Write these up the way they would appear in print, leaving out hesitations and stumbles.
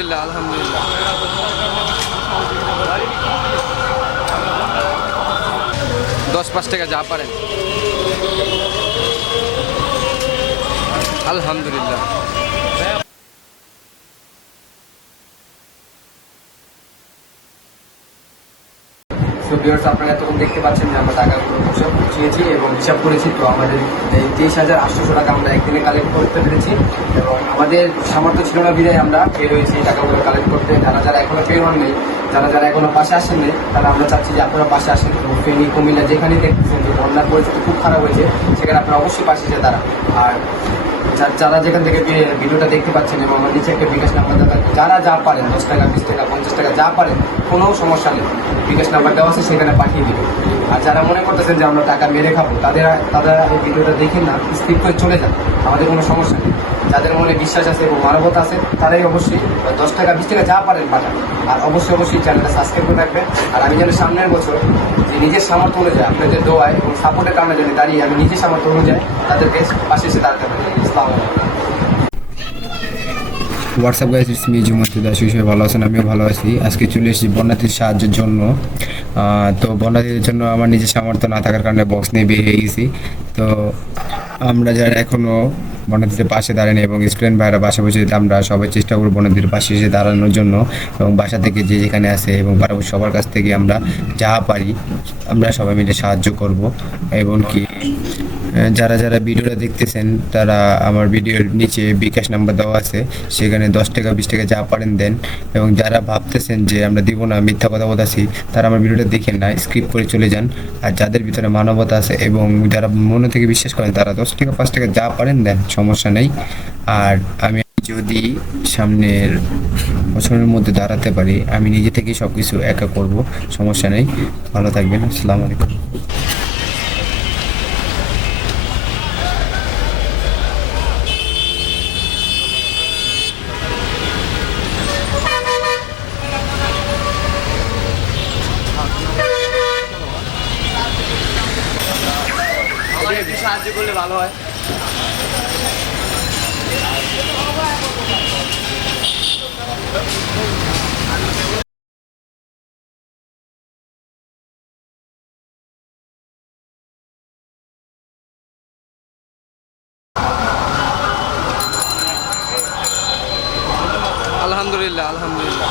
আলহামদুলিল্লাহ আলহামদুলিল্লাহ। 10-5 টাকা যা পারেন। আলহামদুলিল্লাহ। তো ভিউয়ার্স, আপনারা এতক্ষণ দেখতে পাচ্ছেন যে আমরা টাকাগুলো গুছিয়েছি এবং হিসাব করেছি। তো আমাদের এই 23,800 টাকা আমরা একদিনে কালেক্ট করতে পেরেছি এবং আমাদের সামর্থ্য ছিল না বিধায় আমরা বের হয়েছি এই টাকাগুলো কালেক্ট করতে। যারা যারা এখনো বের হন নেই, যারা যারা এখনো পাশে আসেননি, তারা আমরা চাচ্ছি যে আপনারা পাশে আসেন এবং ফেনী কুমিল্লা যেখানেই দেখতেছেন যে বন্যার পরিস্থিতি খুব খারাপ হয়েছে, সেখানে আপনারা অবশ্যই পাশে এসে দাঁড়ান। আর যারা যেখান থেকে ভিডিওটা দেখতে পাচ্ছেন এবং আমার নিচে একটা বিকাশ নাম্বার দেওয়া থাকে, যারা যা পারেন 10 টাকা 20 টাকা 50 টাকা যা পারেন, কোনো সমস্যা নেই, বিকাশ নাম্বার দেওয়া আছে সেখানে পাঠিয়ে দিবেন। আর যারা মনে করতেছেন যে আমরা টাকা মেরে খাবো, তারা এই ভিডিওটা দেখে না স্কিপ করে চলে যান, আমাদের কোনো সমস্যা নেই। যাদের মনে বিশ্বাস আছে এবং মানবতা আছে, তারাই অবশ্যই 10 টাকা 20 টাকা যা পারেন পাঠান। আর অবশ্যই চ্যানেলটা সাবস্ক্রাইব করে রাখবেন। আর আমি যেন সামনের বছর যে নিজের সামর্থ্য অনুযায়ী আপনাদের দোয়ায় এবং সাপোর্টের কারণে যদি দাঁড়িয়ে আমি নিজের সামর্থ্য অনুযায়ী তাদেরকে পাশে এসে দাঁড়াতে পারি। আসসালামু আলাইকুম। হোয়াটসঅ্যাপ গাইস, ইটস মি জুমন্তুদ। সবাই ভালো আছেন, আমিও ভালো আছি। আজকে চলে এসেছি বন্যার্থীর সাহায্যের জন্য। তো বন্যার্থীদের জন্য আমার নিজের সামর্থ্য না থাকার কারণে বক্স নিয়ে বের হয়ে গেছি। তো আমরা যারা এখনও বন্যার্থীদের পাশে দাঁড়ানি এবং স্টুডেন্ট ভাইরা বাসা বসে, আমরা সবাই চেষ্টা করব বন্যার্থীদের পাশে এসে দাঁড়ানোর জন্য এবং বাসা থেকে যে যেখানে আছে এবং পাড়াপড়শি সবার কাছ থেকে আমরা যা পারি আমরা সবাই মিলে সাহায্য করব। এবং কি যারা যারা ভিডিওটা দেখতেছেন, তারা আমার ভিডিওর নিচে বিকাশ নাম্বার দেওয়া আছে, সেখানে 10 টাকা 20 টাকা যা পারেন দেন। এবং যারা ভাবতেছেন যে আমরা দিব না, মিথ্যা কথা বলতেছি, তারা আমার ভিডিওটা দেখেন না, স্কিপ করে চলে যান। আর যাদের ভিতরে মানবতা আছে এবং যারা মনে থেকে বিশ্বাস করেন, তারা 10 টাকা 5 টাকা যা পারেন দেন, সমস্যা নেই। আর আমি যদি সামনের বছরের মধ্যে দাঁড়াতে পারি, আমি নিজে থেকেই সব কিছু একা করব, সমস্যা নেই। ভালো থাকবেন, আসসালামু আলাইকুম। সাহায্য করলে ভালো হয়। আলহামদুলিল্লাহ আলহামদুলিল্লাহ।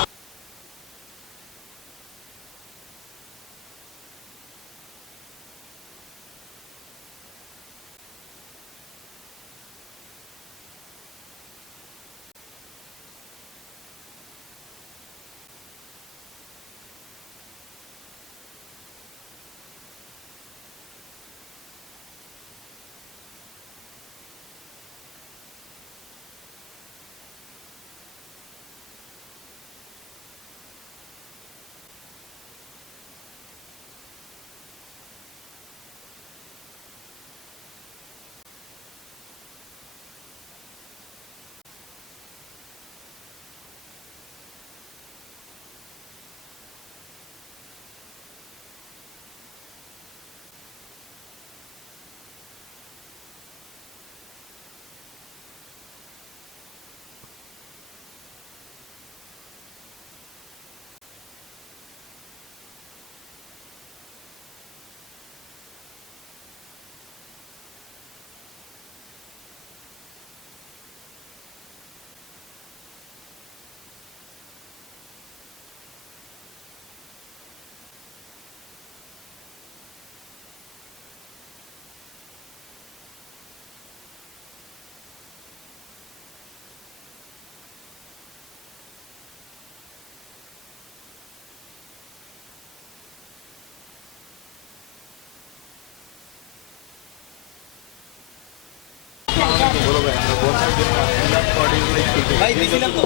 ভাই দেখছিলাম তো,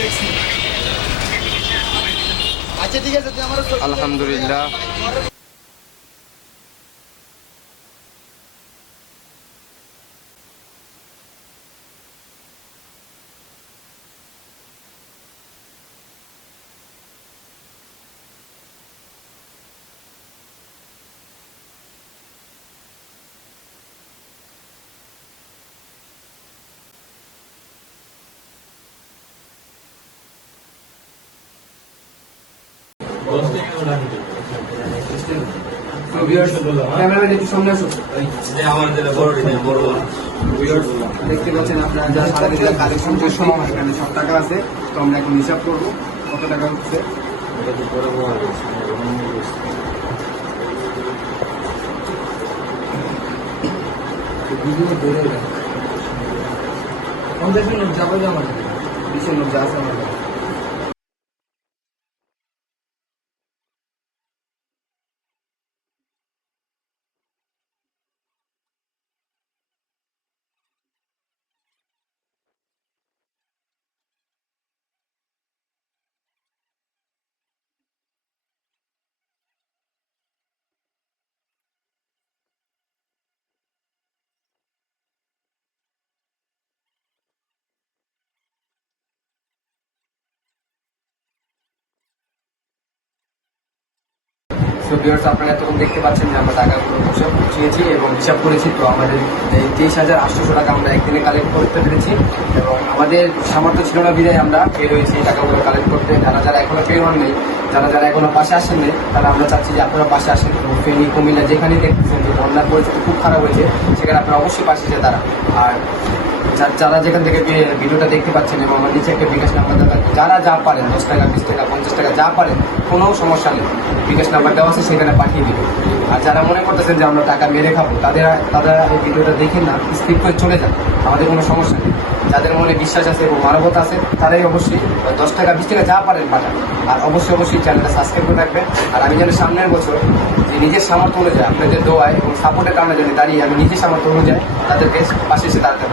দেখছি। আচ্ছা ঠিক আছে, তুই আমার আলহামদুলিল্লাহ। ক্যামেরাম্যান একটু সামনে আসো। দেখতে পাচ্ছেন আপনারা যারা সারাদিন কালেকশন করছে এখানে সব টাকা আছে। তো আমরা এখন হিসাব করবো কত টাকা হচ্ছে। পঞ্চাশের নোট যাবো যে আমাদের 20-এর নোট যা আছে আমাদের। তো ভিউয়ার্স আপনারা এতক্ষণ দেখতে পাচ্ছেন যে আমরা টাকাগুলো হিসাব গুছিয়েছি এবং হিসাব করেছি। তো আমাদের এই 23,800 টাকা আমরা একদিনে কালেক্ট করতে পেরেছি এবং আমাদের সামর্থ্য ছিল না বিধায় আমরা বের হয়েছি এই টাকাগুলো কালেক্ট করতে। যারা যারা এখনো বের হন নেই, যারা যারা এখনো পাশে আসেন নেই, তারা আমরা চাচ্ছি যে আপনারা পাশে আসেন। এবং ফেনী, কুমিল্লা যেখানেই দেখতেছেন যে বন্যার পরিস্থিতি খুব খারাপ হয়েছে, সেখানে আপনারা অবশ্যই পাশে এসে দাঁড়ান। আর যারা যেখান থেকে ভিডিওটা দেখতে পাচ্ছেন এবং আমার নিচে একটা বিকাশ নাম্বার দেওয়া আছে, যারা যা পারেন 10 টাকা, 20 টাকা, 50 টাকা যা পারেন, কোনো সমস্যা নেই, বিকাশ নাম্বার দেওয়া আছে সেখানে পাঠিয়ে দিবেন। আর যারা মনে করতেছেন যে আমরা টাকা মেরে খাবো, তারা এই ভিডিওটা দেখে না স্কিপ করে চলে যান, আমাদের কোনো সমস্যা নেই। যাদের মনে বিশ্বাস আছে এবং মানবতা আছে তারাই অবশ্যই 10 টাকা, 20 টাকা যা পারেন পাঠান। আর অবশ্যই চ্যানেলটা সাবস্ক্রাইব করে রাখবেন। আর আমি যেন সামনের বছর যে নিজের সামর্থ্য অনুযায়ী আপনাদের দোয়ায় এবং সাপোর্টের কারণে যদি দাঁড়িয়ে আমি নিজের সামর্থ্য অনুযায়ী তাদেরকে পাশে এসে দাঁড়াতে পারি।